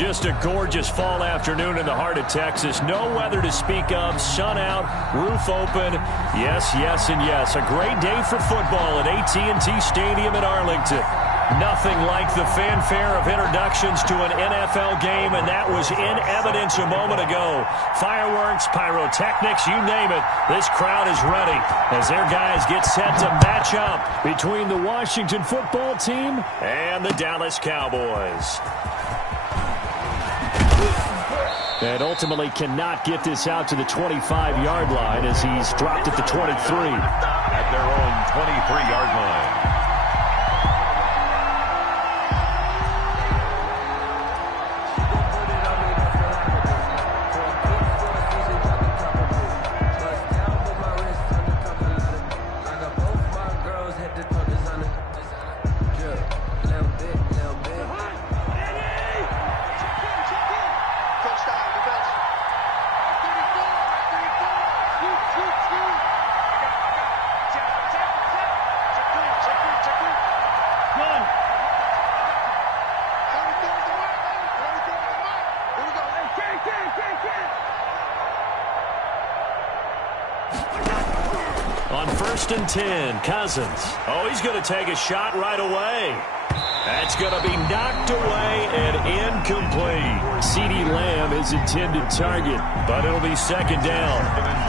Just a gorgeous fall afternoon in the heart of Texas. No weather to speak of. Sun out, roof open. Yes, yes, and yes. A great day for football at AT&T Stadium in Arlington. Nothing like the fanfare of introductions to an NFL game, and that was in evidence a moment ago. Fireworks, pyrotechnics, you name it. This crowd is ready as their guys get set to match up between the Washington football team and the Dallas Cowboys. And ultimately cannot get this out to the 25-yard line as he's dropped at the 23. At their own 23-yard line. On 1st and 10, Cousins. Oh, he's going to take a shot right away. That's going to be knocked away and incomplete. CeeDee Lamb is intended target, but it'll be second down.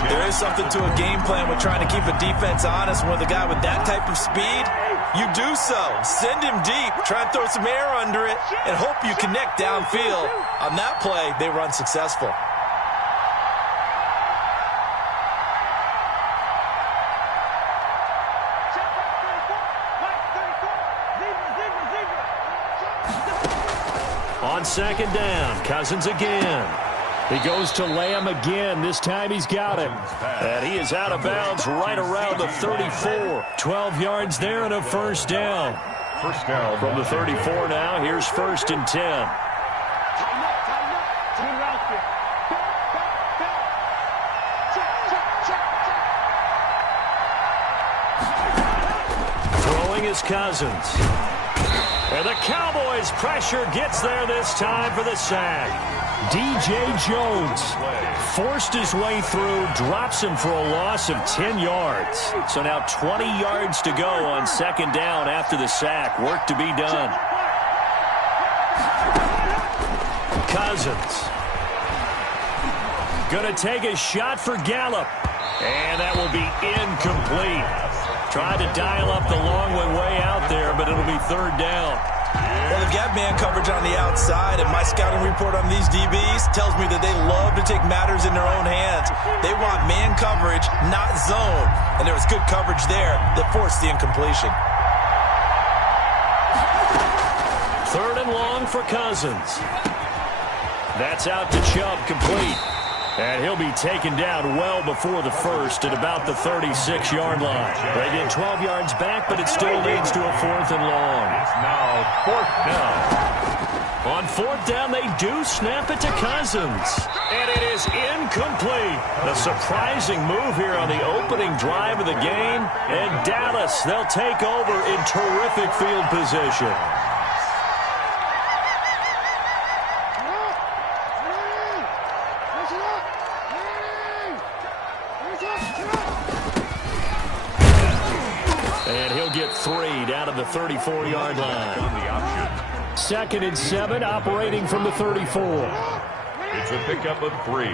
There is something to a game plan with trying to keep a defense honest. With a guy with that type of speed, you do so. Send him deep, try and throw some air under it, and hope you connect downfield. On that play, they run successful. On second down, Cousins again. He goes to Lamb again. This time he's got him. And he is out of bounds right around the 34. 12 yards there and a first down. First down. From the 34 now, here's 1st and 10. Throwing is Cousins. And the Cowboys pressure gets there this time for the sack. DJ Jones forced his way through, drops him for a loss of 10 yards. So now 20 yards to go on second down after the sack. Work to be done. Cousins. Going to take a shot for Gallup. And that will be incomplete. Tried to dial up the long way out there, but it'll be third down. Well, they've got man coverage on the outside, and my scouting report on these DBs tells me that they love to take matters in their own hands. They want man coverage, not zone. And there was good coverage there that forced the incompletion. Third and long for Cousins. That's out to Chubb, complete. And he'll be taken down well before the first at about the 36-yard line. They get 12 yards back, but it still leads to a 4th and long. It's now 4th down. On 4th down, they do snap it to Cousins. And it is incomplete. A surprising move here on the opening drive of the game. And Dallas, they'll take over in terrific field position. And he'll get 3 down to the 34-yard line. 2nd and 7, operating from the 34. It's a pickup of 3.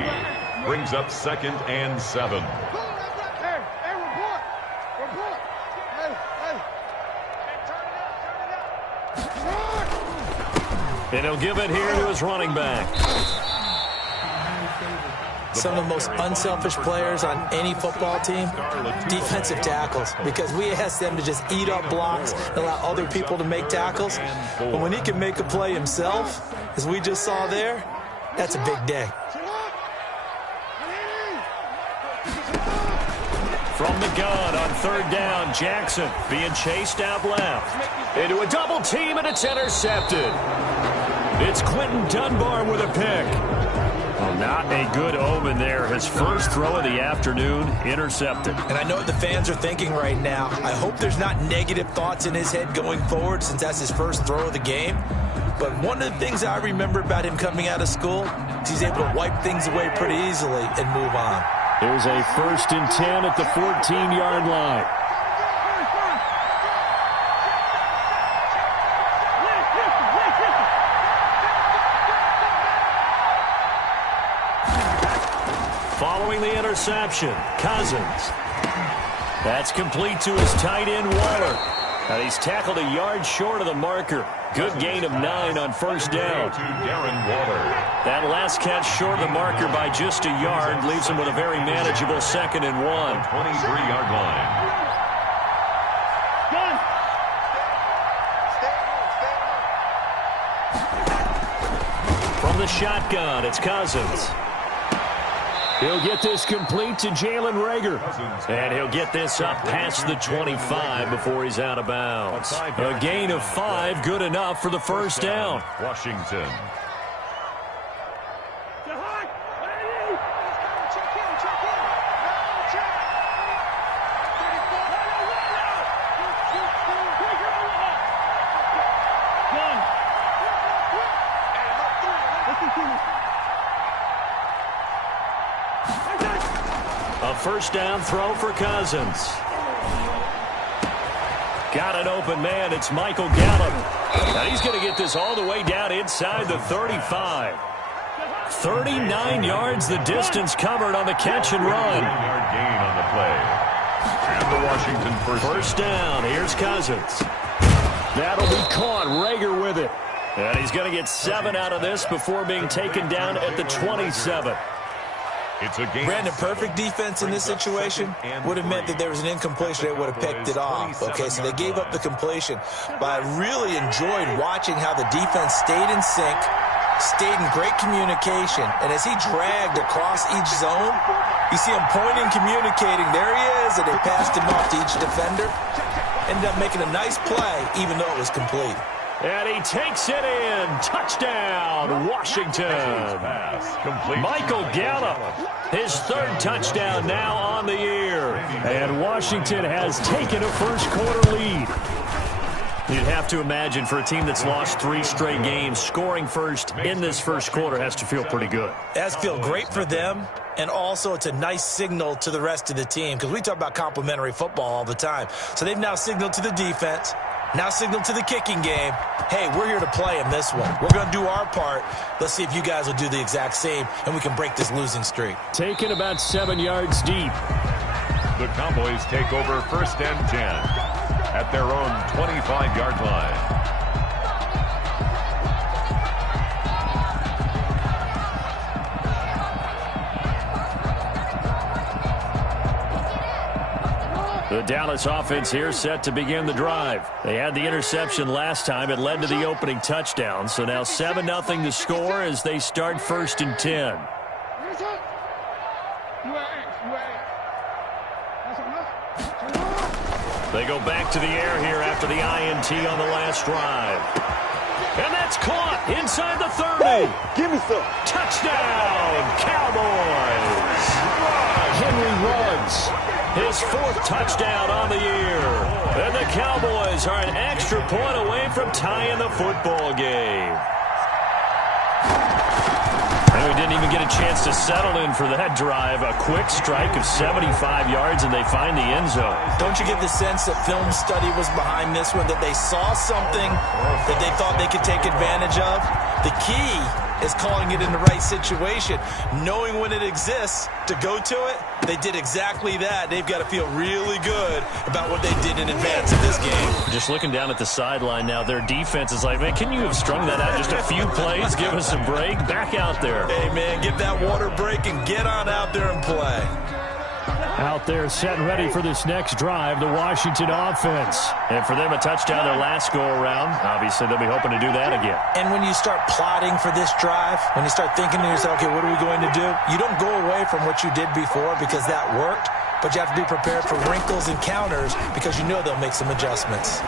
Brings up 2nd and 7. And he'll give it here to his running back. Some of the most unselfish players on any football team, defensive tackles, because we ask them to just eat up blocks and allow other people to make tackles. But when he can make a play himself, as we just saw there, that's a big day. From the gun on 3rd down, Jackson being chased out left. Into a double team, and it's intercepted. It's Quentin Dunbar with a pick. Well, not a good omen there. His first throw of the afternoon, intercepted. And I know what the fans are thinking right now. I hope there's not negative thoughts in his head going forward since that's his first throw of the game. But one of the things I remember about him coming out of school is he's able to wipe things away pretty easily and move on. Here's a 1st and 10 at the 14-yard line. Following the interception, Cousins. That's complete to his tight end, Waller. And he's tackled a yard short of the marker. Good gain of 9 on 1st down. That last catch short of the marker by just a yard leaves him with a very manageable 2nd and 1. 23-yard line. From the shotgun, it's Cousins. He'll get this complete to Jalen Reagor. And he'll get this up past the 25 before he's out of bounds. A gain of 5, good enough for the 1st down. Washington. A 1st down throw for Cousins. Got an open man. It's Michael Gallup. Now he's going to get this all the way down inside the 35. 39 yards the distance covered on the catch and run. 3-yard gain on the play. And the Washington first down. Here's Cousins. That'll be caught. Reagor with it. And he's going to get 7 out of this before being taken down at the 27. It's a game. Brandon, perfect defense in this situation would have meant that there was an incompletion. They would have picked it off. Okay, so they gave up the completion. But I really enjoyed watching how the defense stayed in sync, stayed in great communication. And as he dragged across each zone, you see him pointing, communicating. There he is, and they passed him off to each defender. Ended up making a nice play, even though it was complete. And he takes it in. Touchdown, Washington. Michael Gallup, his 3rd touchdown now on the year. And Washington has taken a first-quarter lead. You'd have to imagine for a team that's lost 3 straight games, scoring first in this first quarter has to feel pretty good. It has to feel great for them, and also it's a nice signal to the rest of the team because we talk about complementary football all the time. So they've now signaled to the defense. Now signal to the kicking game, hey, we're here to play in this one. We're going to do our part. Let's see if you guys will do the exact same, and we can break this losing streak. Taken about 7 yards deep. The Cowboys take over 1st and 10 at their own 25-yard line. The Dallas offense here set to begin the drive. They had the interception last time. It led to the opening touchdown. So now 7-0 to score as they start 1st and 10. They go back to the air here after the INT on the last drive. And that's caught inside the 30. Give me some. Touchdown, Cowboys. Henry Ruggs, his 4th touchdown on the year. And the Cowboys are an extra point away from tying the football game. And we didn't even get a chance to settle in for that drive. A quick strike of 75 yards, and they find the end zone. Don't you get the sense that film study was behind this one, that they saw something that they thought they could take advantage of? The key is calling it in the right situation, knowing when it exists to go to it. They did exactly that. They've got to feel really good about what they did in advance of this game. Just looking down at the sideline now, their defense is like, man, can you have strung that out just a few plays? Give us a break. Back out there. Hey, man, give that water break and get on out there and play. Out there set and ready for this next drive, the Washington offense. And for them, a touchdown their last go-around. Obviously, they'll be hoping to do that again. And when you start plotting for this drive, when you start thinking to yourself, okay, what are we going to do? You don't go away from what you did before because that worked, but you have to be prepared for wrinkles and counters because you know they'll make some adjustments.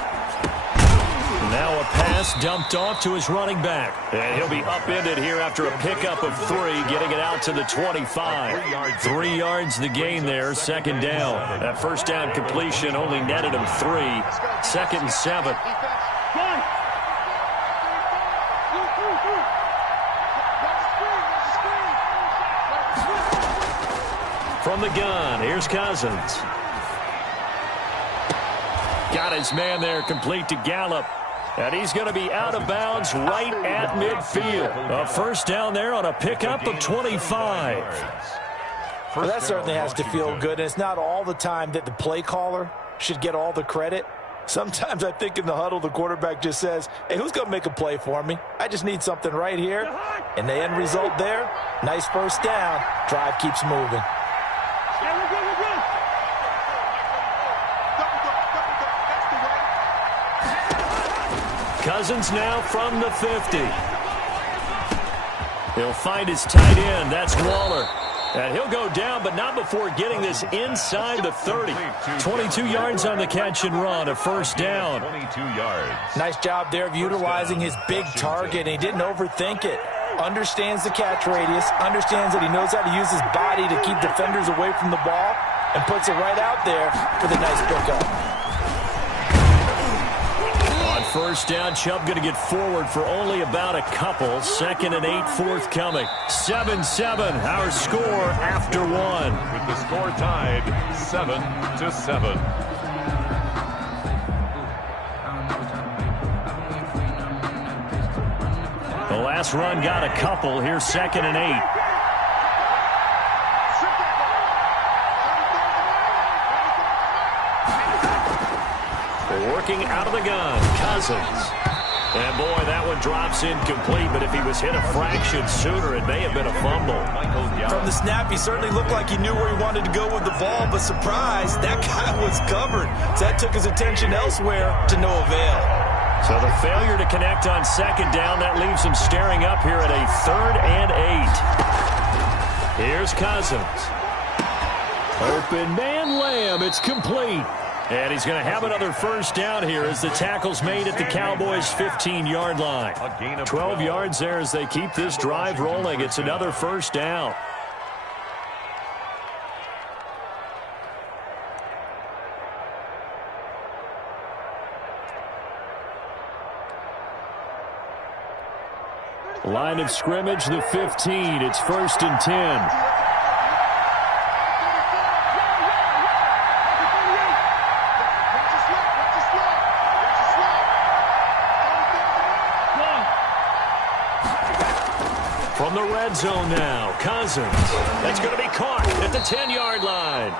Now a pass dumped off to his running back. And he'll be upended here after a pickup of 3, getting it out to the 25. 3 yards the gain there, 2nd down. That 1st down completion only netted him 3. 2nd and 7. From the gun, here's Cousins. Got his man there, complete to Gallup. And he's going to be out of bounds right at midfield. A first down there on a pickup of 25. Well, that certainly has to feel good. And it's not all the time that the play caller should get all the credit. Sometimes I think in the huddle, the quarterback just says, hey, who's going to make a play for me? I just need something right here. And the end result there, nice first down. Drive keeps moving. Cousins now from the 50. He'll find his tight end. That's Waller. And he'll go down, but not before getting this inside the 30. 22 yards on the catch and run, a first down. 22 yards. Nice job there of utilizing his big target. He didn't overthink it. Understands the catch radius, understands that he knows how to use his body to keep defenders away from the ball, and puts it right out there for the nice pickup. First down, Chubb going to get forward for only about a couple. 2nd and 8 forthcoming. 7-7, our score after one. With the score tied 7-7. The last run got a couple. Here's 2nd and 8. Working out of the gun, Cousins. And boy, that one drops incomplete, but if he was hit a fraction sooner, it may have been a fumble. From the snap, he certainly looked like he knew where he wanted to go with the ball, but surprise, that guy was covered. So that took his attention elsewhere to no avail. So the failure to connect on 2nd down, that leaves him staring up here at a 3rd and 8. Here's Cousins. Open man, Lamb, it's complete. And he's going to have another first down here as the tackle's made at the Cowboys' 15-yard line. 12 yards there as they keep this drive rolling. It's another first down. Line of scrimmage, the 15. It's 1st and 10. From the red zone now, Cousins. That's going to be caught at the 10-yard line.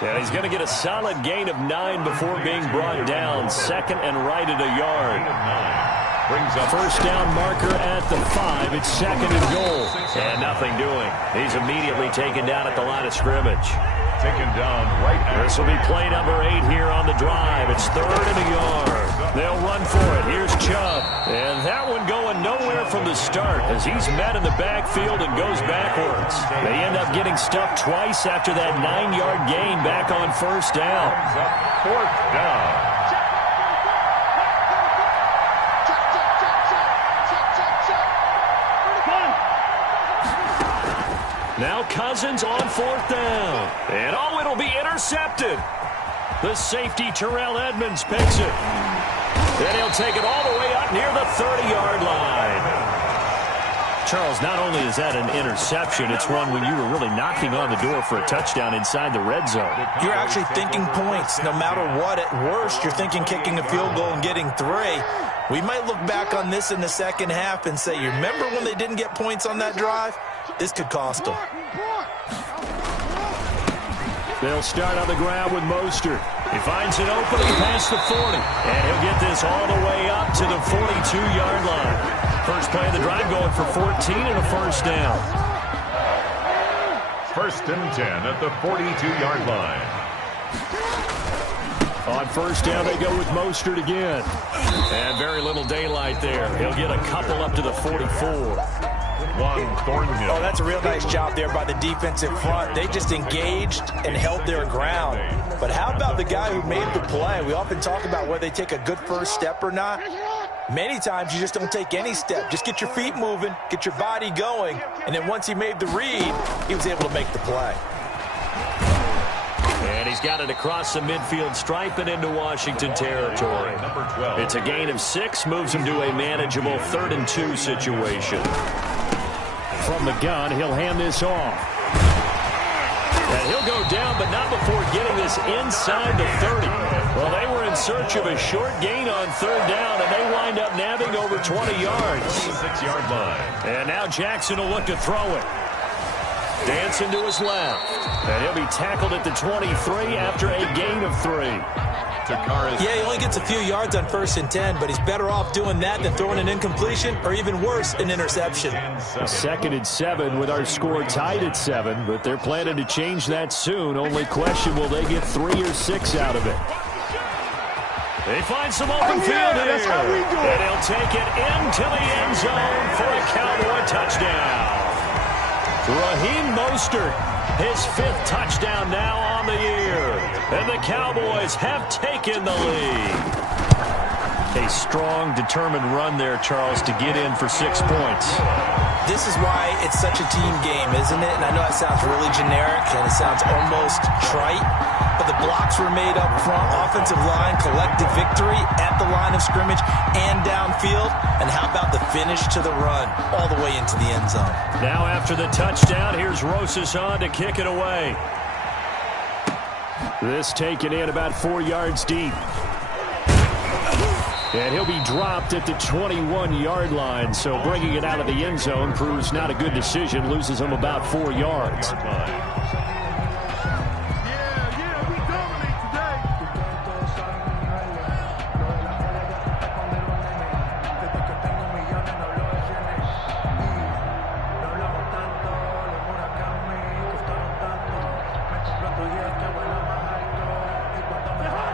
And he's going to get a solid gain of 9 before being brought down. 2nd and right at a yard. Brings up first down marker at the 5. It's 2nd and goal. And nothing doing. He's immediately taken down at the line of scrimmage. Taken down right at this will be play number 8 here on the drive. It's 3rd and a yard. They'll run for it. Here's Chubb. And that one going nowhere from the start as he's met in the backfield and goes backwards. They end up getting stuffed twice after that 9-yard gain back on first down. 4th down. Now Cousins on 4th down. And oh, it'll be intercepted. The safety, Terrell Edmonds, picks it. Then he'll take it all the way up near the 30-yard line. Charles, not only is that an interception, it's one when you were really knocking on the door for a touchdown inside the red zone. You're actually thinking points. No matter what, at worst, you're thinking kicking a field goal and getting 3. We might look back on this in the second half and say, you remember when they didn't get points on that drive? This could cost them. They'll start on the ground with Mostert. He finds an opening past the 40. And he'll get this all the way up to the 42-yard line. First play of the drive going for 14 and a first down. 1st and 10 at the 42-yard line. On first down, they go with Mostert again. And very little daylight there. He'll get a couple up to the 44. Oh, that's a real nice job there by the defensive front. They just engaged and held their ground. But how about the guy who made the play? We often talk about whether they take a good first step or not. Many times you just don't take any step. Just get your feet moving, get your body going, and then once he made the read, he was able to make the play. And he's got it across the midfield stripe and into Washington territory. It's a gain of 6, moves him to a manageable 3rd and 2 situation. From the gun, he'll hand this off. And he'll go down, but not before getting this inside the 30. Well, they were in search of a short gain on third down, and they wind up nabbing over 20 yards. 6-yard line. And now Jackson will look to throw it. Dancing to his left. And he'll be tackled at the 23 after a gain of 3. Yeah, he only gets a few yards on 1st and 10, but he's better off doing that than throwing an incompletion or even worse, an interception. 2nd and 7 with our score tied at 7, but they're planning to change that soon. Only question, will they get 3 or 6 out of it? They find some open field here. And he'll take it into the end zone for a Cowboy touchdown. Raheem Mostert, his 5th touchdown now on the year. And the Cowboys have taken the lead. A strong, determined run there, Charles, to get in for 6 points. This is why it's such a team game, isn't it? And I know that sounds really generic and it sounds almost trite, but the blocks were made up front, offensive line, collective victory at the line of scrimmage and downfield. And how about the finish to the run all the way into the end zone? Now after the touchdown, here's Rosas on to kick it away. This taken in about 4 yards deep. And he'll be dropped at the 21-yard line, so bringing it out of the end zone proves not a good decision, loses him about 4 yards.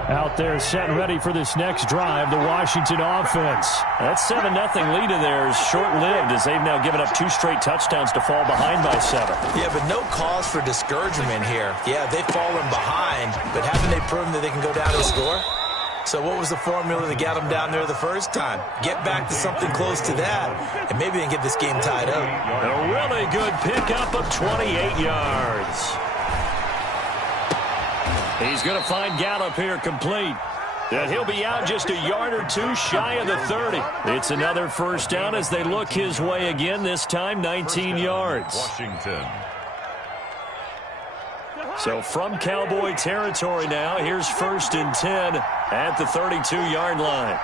Out there set and ready for this next drive, the Washington offense. That 7-0 lead of theirs short-lived as they've now given up 2 straight touchdowns to fall behind by 7. Yeah, but no cause for discouragement here. Yeah, they've fallen behind, but haven't they proven that they can go down and score? So what was the formula that got them down there the first time? Get back to something close to that, and maybe they can get this game tied up. A really good pickup of 28 yards. He's going to find Gallup here complete. And he'll be out just a yard or 2 shy of the 30. It's another first down as they look his way again, this time 19 yards. Washington. So from Cowboy territory now, here's 1st and 10 at the 32-yard line.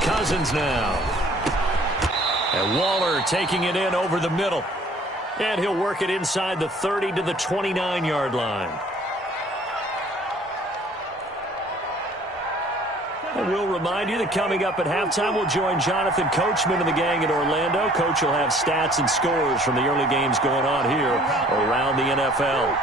Cousins now. And Waller taking it in over the middle. And he'll work it inside the 30 to the 29-yard line. And we'll remind you that coming up at halftime, we'll join Jonathan Coachman and the gang in Orlando. Coach will have stats and scores from the early games going on here around the NFL.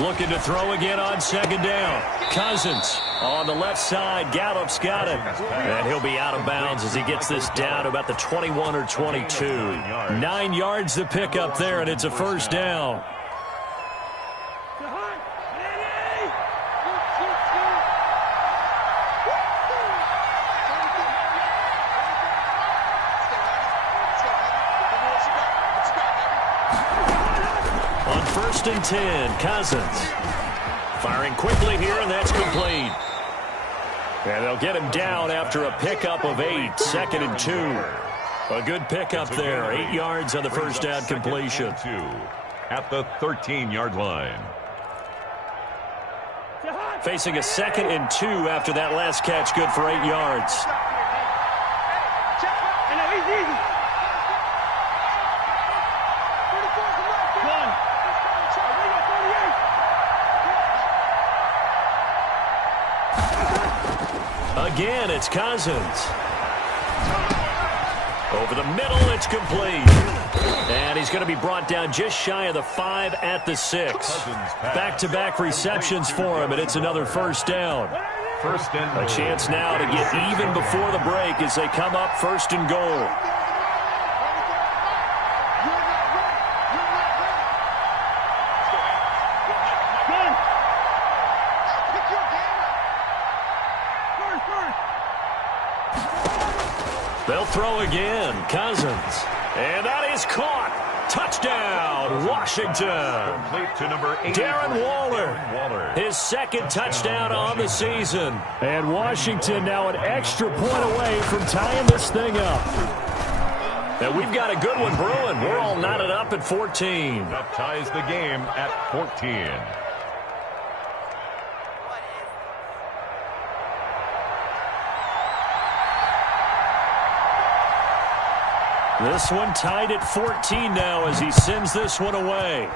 Looking to throw again on 2nd down. Cousins on the left side. Gallup's got it. And he'll be out of bounds as he gets this down to about the 21 or 22. 9 yards to pick up there, and it's a first down. On 1st and 10, Cousins. Firing quickly here, and that's complete. And they'll get him down after a pickup of 8, 2nd and 2. A good pickup there, 8 yards on the first down completion. At the 13-yard line. Facing a 2nd and 2 after that last catch, good for 8 yards. Again, it's Cousins. Over the middle, it's complete. And he's going to be brought down just shy of the 5 at the 6. Back-to-back receptions for him, and it's another first down. A chance now to get even before the break as they come up 1st and goal. They'll throw again. Cousins. And that is caught. Touchdown, Washington. Complete to number 8. Darren Waller. His second touchdown on the season. And Washington now an extra point away from tying this thing up. And we've got a good one brewing. We're all knotted up at 14. That ties the game at 14. This one tied at 14 now as he sends this one away.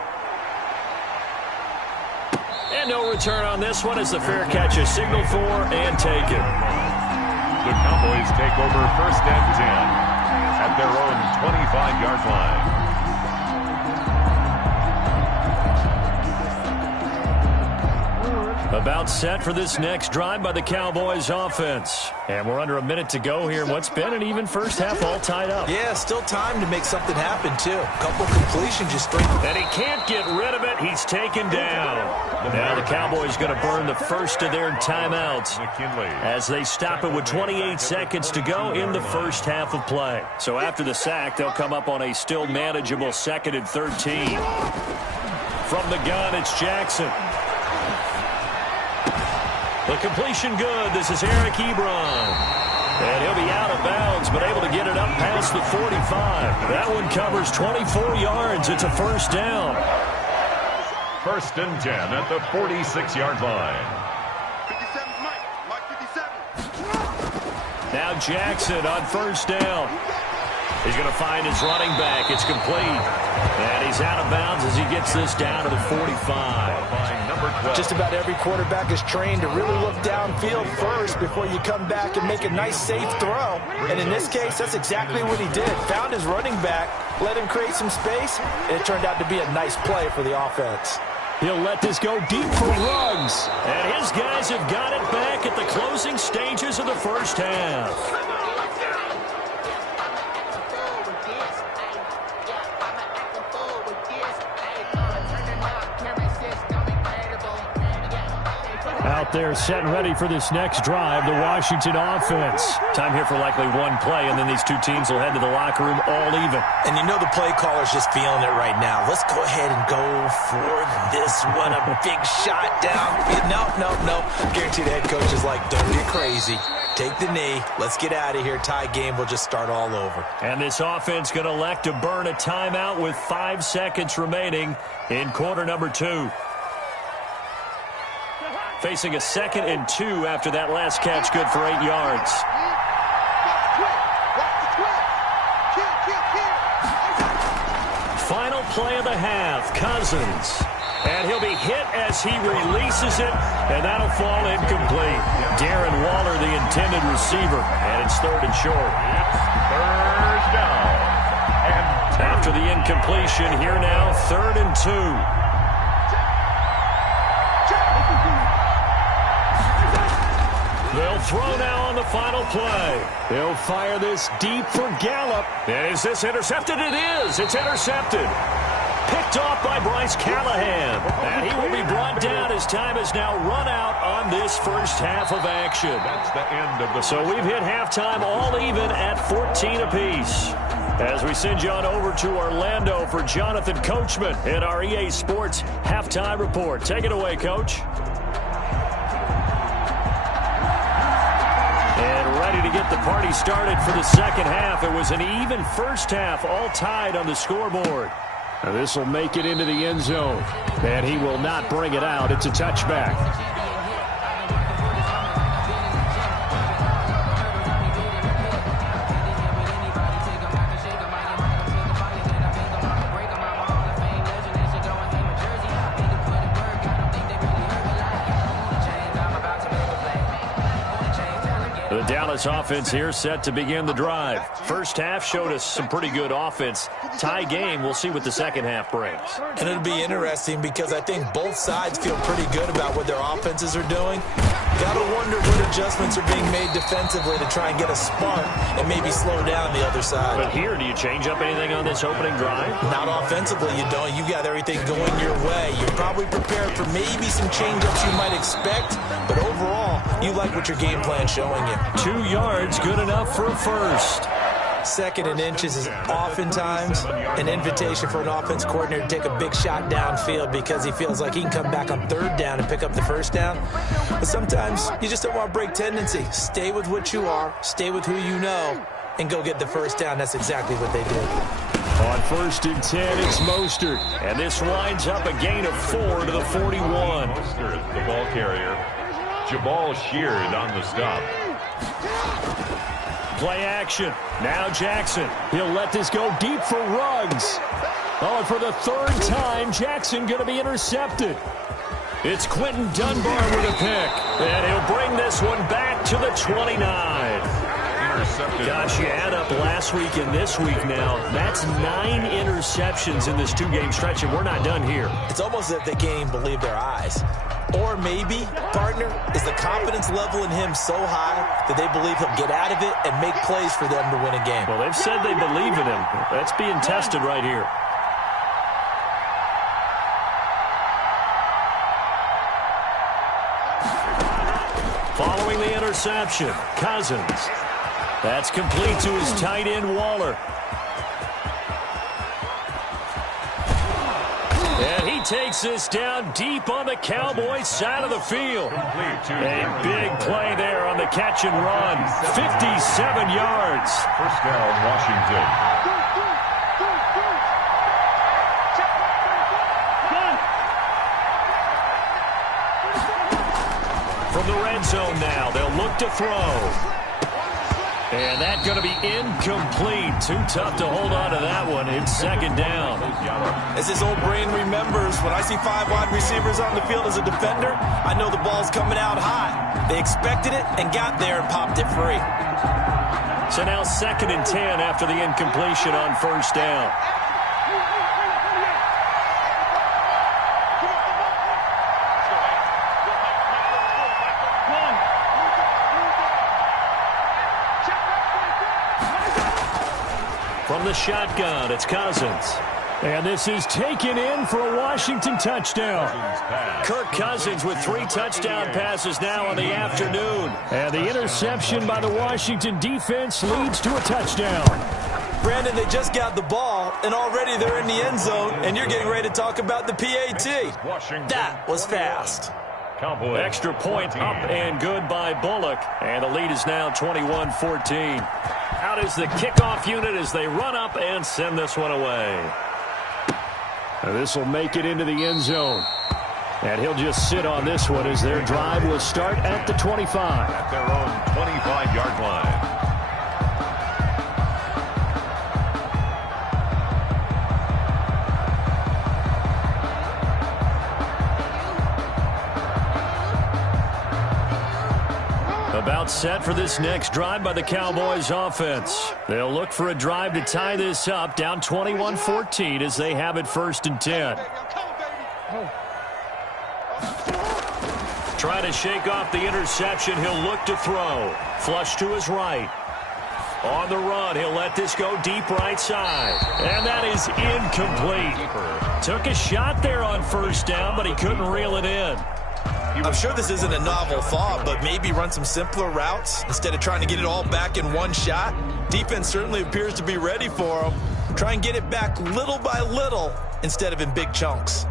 And no return on this one as the fair catch is signaled for and taken. The Cowboys take over 1st and 10 at their own 25-yard line. About set for this next drive by the Cowboys offense. And we're under a minute to go here in what's been an even first half, all tied up. Yeah, still time to make something happen, too. A couple completions just straight. And he can't get rid of it. He's taken down. Now the Cowboys going to burn the first of their timeouts as they stop it with 28 seconds to go in the first half of play. So after the sack, they'll come up on a still manageable 2nd and 13. From the gun, it's Jackson. The completion good. This is Eric Ebron. And he'll be out of bounds, but able to get it up past the 45. That one covers 24 yards. It's a first down. 1st and 10 at the 46-yard line. 57, Mike 57. Now Jackson on first down. He's going to find his running back. It's complete. And he's out of bounds as he gets this down to the 45. Just about every quarterback is trained to really look downfield first before you come back and make a nice, safe throw. And in this case, that's exactly what he did. Found his running back, let him create some space, and it turned out to be a nice play for the offense. He'll let this go deep for Ruggs. And his guys have got it back at the closing stages of the first half. Out there set and ready for this next drive, the Washington offense. Time here for likely one play, and then these two teams will head to the locker room all even. And you know the play caller's just feeling it right now. Let's go ahead and go for this one. A big shot down. No. Guarantee the head coach is like, don't get crazy. Take the knee. Let's get out of here. Tie game. We'll just start all over. And this offense going to elect to burn a timeout with 5 seconds remaining in quarter number 2. Facing a 2nd and 2 after that last catch, good for 8 yards. Final play of the half, Cousins. And he'll be hit as he releases it, and that'll fall incomplete. Darren Waller, the intended receiver, and it's 3rd and short. Third down. And after the incompletion, here now, 3rd and 2. They'll throw now on the final play. They'll fire this deep for Gallup. And is this intercepted? It is. It's intercepted. Picked off by Bryce Callahan. And he will be brought down as time has now run out on this first half of action. That's the end of the So we've hit halftime all even at 14 apiece. As we send you on over to Orlando for Jonathan Coachman in our EA Sports Halftime Report. Take it away, Coach. And ready to get the party started for the second half. It was an even first half, all tied on the scoreboard. Now this will make it into the end zone. And he will not bring it out. It's a touchback. The Dallas offense here set to begin the drive. First half showed us some pretty good offense. Tie game, we'll see what the second half brings. And it'll be interesting because I think both sides feel pretty good about what their offenses are doing. Got to wonder what adjustments are being made defensively to try and get a spark and maybe slow down the other side. But here, do you change up anything on this opening drive? Not offensively, you don't. You got everything going your way. You're probably prepared for maybe some change-ups you might expect, but overall, you like what your game plan's showing you. 2 yards, good enough for a first. Second and inches is oftentimes an invitation for an offense coordinator to take a big shot downfield because he feels like he can come back on third down and pick up the first down. But sometimes you just don't want to break tendency. Stay with what you are, stay with who you know, and go get the first down. That's exactly what they did. On 1st and 10, it's Mostert. And this winds up a gain of 4 to the 41. Mostert, the ball carrier. Jabal Sheard on the stop. Play action. Now Jackson. He'll let this go deep for Ruggs. Oh, and for the third time, Jackson going to be intercepted. It's Quentin Dunbar with a pick. And he'll bring this one back to the 29. Gosh, you add up last week and this week now. That's 9 interceptions in this 2-game stretch, and we're not done here. It's almost as if they can't even believe their eyes. Or maybe, partner, is the confidence level in him so high that they believe he'll get out of it and make plays for them to win a game. Well, they've said they believe in him. That's being tested right here. Following the interception, Cousins. That's complete to his tight end, Waller. And he takes this down deep on the Cowboys side of the field. A big play there on the catch and run. 57 yards. First down, Washington. From the red zone now, they'll look to throw. And that's going to be incomplete. Too tough to hold on to that one. It's second down. As his old brain remembers, when I see 5 wide receivers on the field as a defender, I know the ball's coming out high. They expected it and got there and popped it free. So now 2nd and 10 after the incompletion on first down. From the shotgun, it's Cousins. And this is taken in for a Washington touchdown. Kirk Cousins with 3 touchdown passes now on the afternoon. And the interception by the Washington defense leads to a touchdown. Brandon, they just got the ball, and already they're in the end zone, and you're getting ready to talk about the PAT. That was fast. Cowboys. Extra point up and good by Bullock. And the lead is now 21-14. Out is the kickoff unit as they run up and send this one away. And this will make it into the end zone. And he'll just sit on this one as their drive will start at the 25. At their own 25-yard line. About set for this next drive by the Cowboys offense. They'll look for a drive to tie this up, down 21-14 as they have it 1st and 10. Trying to shake off the interception. He'll look to throw. Flush to his right. On the run, he'll let this go deep right side. And that is incomplete. Took a shot there on first down, but he couldn't reel it in. I'm sure this isn't a novel thought, but maybe run some simpler routes instead of trying to get it all back in one shot. Defense certainly appears to be ready for him. Try and get it back little by little instead of in big chunks.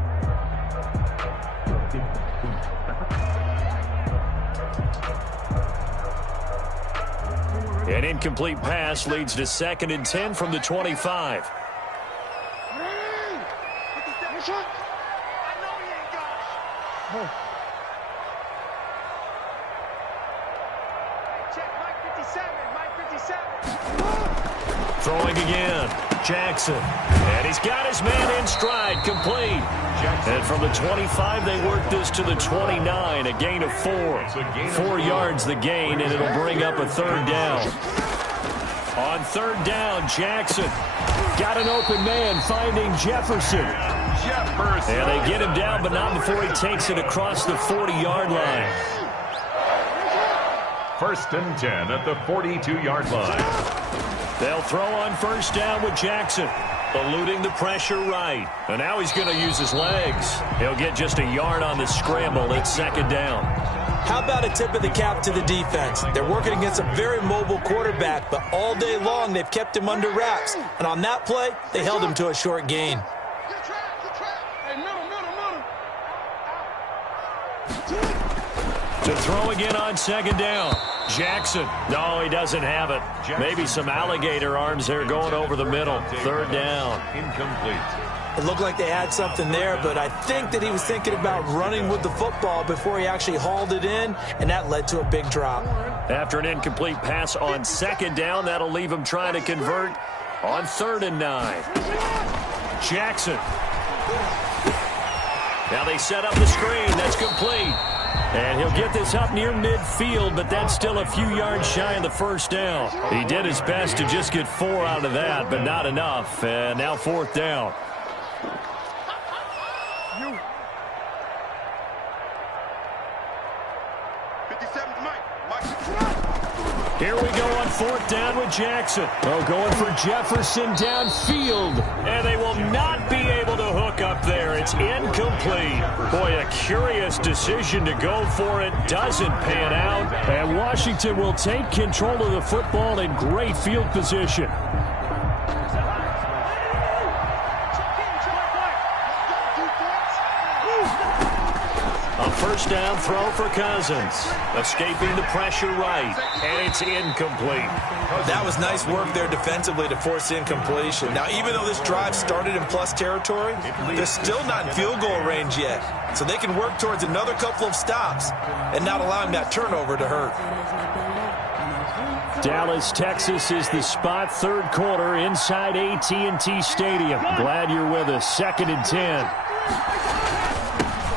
An incomplete pass leads to 2nd and 10 from the 25. Throwing again, Jackson. And he's got his man in stride, complete. And from the 25, they work this to the 29, a gain of 4. 4 yards the gain, and it'll bring up a 3rd down. On 3rd down, Jackson got an open man, finding Jefferson. And they get him down, but not before he takes it across the 40-yard line. 1st and 10 at the 42-yard line. They'll throw on first down with Jackson, eluding the pressure right. And now he's going to use his legs. He'll get just a yard on the scramble. It's 2nd down. How about a tip of the cap to the defense? They're working against a very mobile quarterback, but all day long they've kept him under wraps. And on that play, they held him to a short gain. To throw again on second down. Jackson. No, he doesn't have it. Maybe some alligator arms there going over the middle. Third down. Incomplete. It looked like they had something there, but I think that he was thinking about running with the football before he actually hauled it in, and that led to a big drop. After an incomplete pass on second down, that'll leave him trying to convert on 3rd and 9. Jackson. Now they set up the screen. That's complete. And he'll get this up near midfield, but that's still a few yards shy of the first down. He did his best to just get 4 out of that, but not enough. And now 4th down. Here we go on 4th down with Jackson. Oh, going for Jefferson downfield. And they will not be able to hook up there. It's incomplete. Boy, a curious decision to go for it. Doesn't pan out. And Washington will take control of the football in great field position. A first down throw for Cousins. Escaping the pressure right. And it's incomplete. That was nice work there defensively to force incompletion. Now, even though this drive started in plus territory, they're still not in field goal range yet. So they can work towards another couple of stops and not allowing that turnover to hurt. Dallas, Texas is the spot. 3rd quarter inside AT&T Stadium. Glad you're with us. 2nd and 10.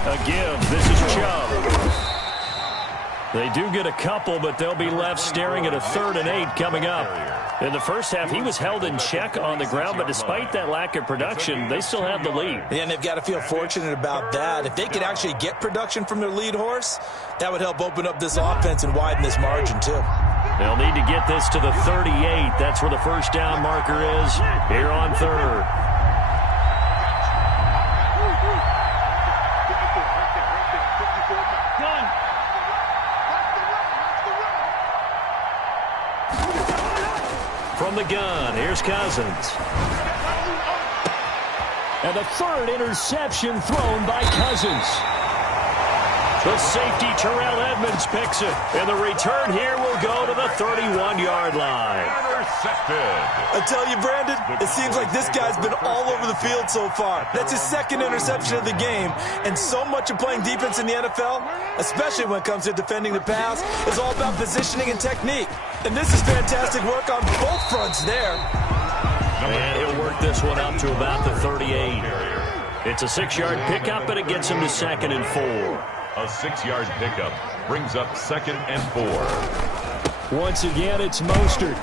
A give. This is Chubb. They do get a couple, but they'll be left staring at a 3rd and 8 coming up. In the first half, he was held in check on the ground, but despite that lack of production, they still have the lead. And they've got to feel fortunate about that. If they could actually get production from their lead horse, that would help open up this offense and widen this margin, too. They'll need to get this to the 38. That's where the first down marker is here on 3rd. From the gun, here's Cousins. And the 3rd interception thrown by Cousins. The safety, Terrell Edmonds, picks it. And the return here will go to the 31-yard line. Intercepted. I tell you, Brandon, it seems like this guy's been all over the field so far. That's his 2nd interception of the game. And so much of playing defense in the NFL, especially when it comes to defending the pass, is all about positioning and technique. And this is fantastic work on both fronts there. And he'll work this one up to about the 38. It's a 6-yard pickup, and it gets him to 2nd and 4. A 6-yard pickup brings up 2nd and 4. Once again, it's Mostert.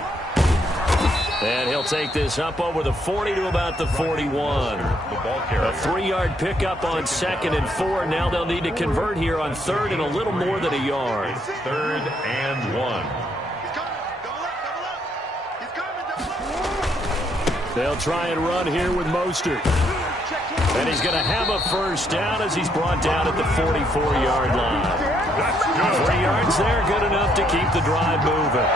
And he'll take this up over the 40 to about the 41. A 3-yard pickup on 2nd and 4. Now they'll need to convert here on 3rd and a little more than a yard. 3rd and 1. They'll try and run here with Mostert. And he's going to have a first down as he's brought down at the 44-yard line. 3 yards there, good enough to keep the drive moving.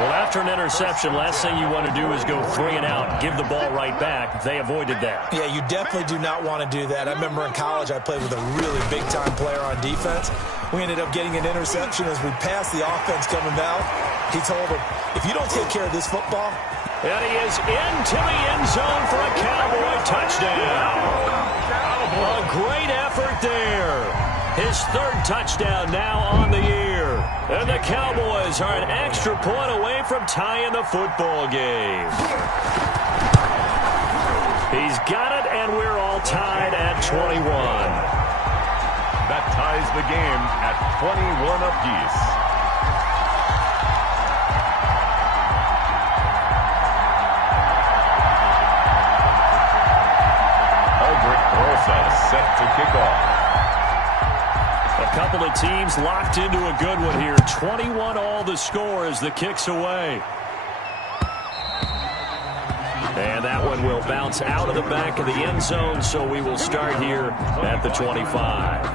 Well, after an interception, last thing you want to do is go 3 and out, give the ball right back. They avoided that. Yeah, you definitely do not want to do that. I remember in college I played with a really big-time player on defense. We ended up getting an interception as we passed the offense coming out. He told him, if you don't take care of this football. And he is into the end zone for a Cowboy touchdown. A great effort there. His 3rd touchdown now on the year. And the Cowboys are an extra point away from tying the football game. He's got it, and we're all tied at 21. That ties the game at 21 apiece. Set to kick off. A couple of teams locked into a good one here. 21 all the score as the kick's away. And that one will bounce out of the back of the end zone, so we will start here at the 25.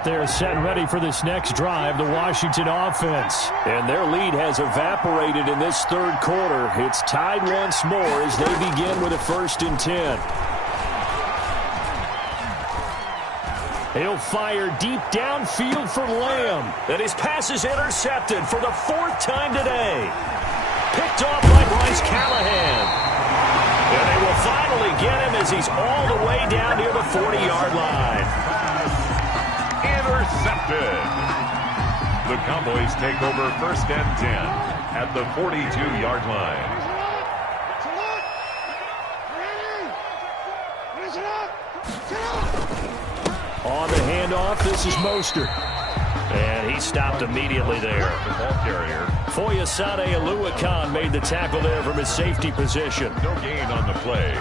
out there setting ready for this next drive, the Washington offense. And their lead has evaporated in this third quarter. It's tied once more as they begin with a 1st and 10. He'll fire deep downfield for Lamb. And his pass is intercepted for the 4th time today. Picked off by Bryce Callahan. And they will finally get him as he's all the way down near the 40-yard line. Intercepted. The Cowboys take over 1st and 10 at the 42-yard line. On the handoff, this is Mostert. And he stopped immediately there. The ball carrier. Foyesade Oluwakan made the tackle there from his safety position. No gain on the play.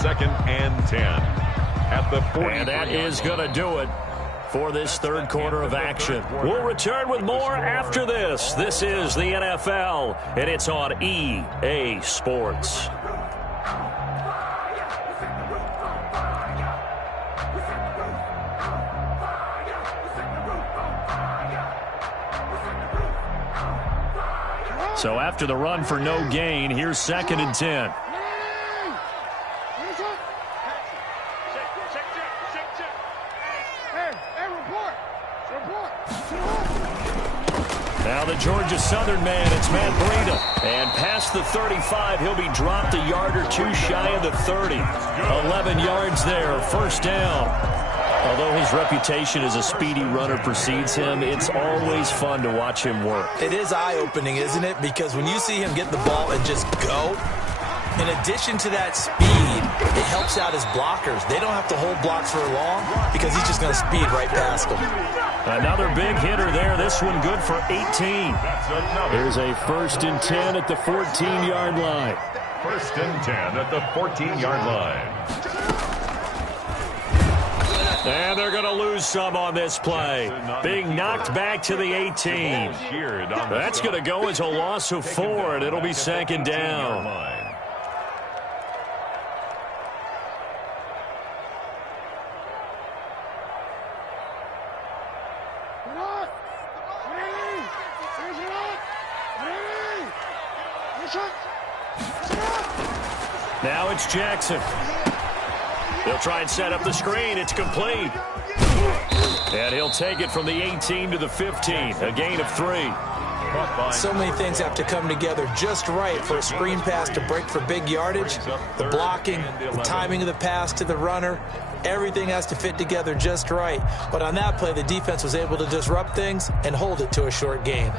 2nd and 10 at the 40. And that is going to do it for this third quarter of action. We'll return with more after this. This is the NFL, and it's on EA Sports. So after the run for no gain, here's 2nd and 10. Now the Georgia Southern man, it's Matt Breida. And past the 35, he'll be dropped a yard or two shy of the 30. 11 yards there, 1st down. Although his reputation as a speedy runner precedes him, it's always fun to watch him work. It is eye-opening, isn't it? Because when you see him get the ball and just go, in addition to that speed, it helps out his blockers. They don't have to hold blocks for long because he's just going to speed right past them. Another big hitter there. This one good for 18. Here's a 1st and 10 at the 14-yard line. 1st and 10 at the 14-yard line. And they're going to lose some on this play. Being knocked back to the 18. That's going to go as a loss of 4, and it'll be 2nd down. Now it's Jackson. He'll try and set up the screen. It's complete. And he'll take it from the 18 to the 15. A gain of 3. So many things have to come together just right for a screen pass to break for big yardage. The blocking, the timing of the pass to the runner, everything has to fit together just right. But on that play, the defense was able to disrupt things and hold it to a short gain.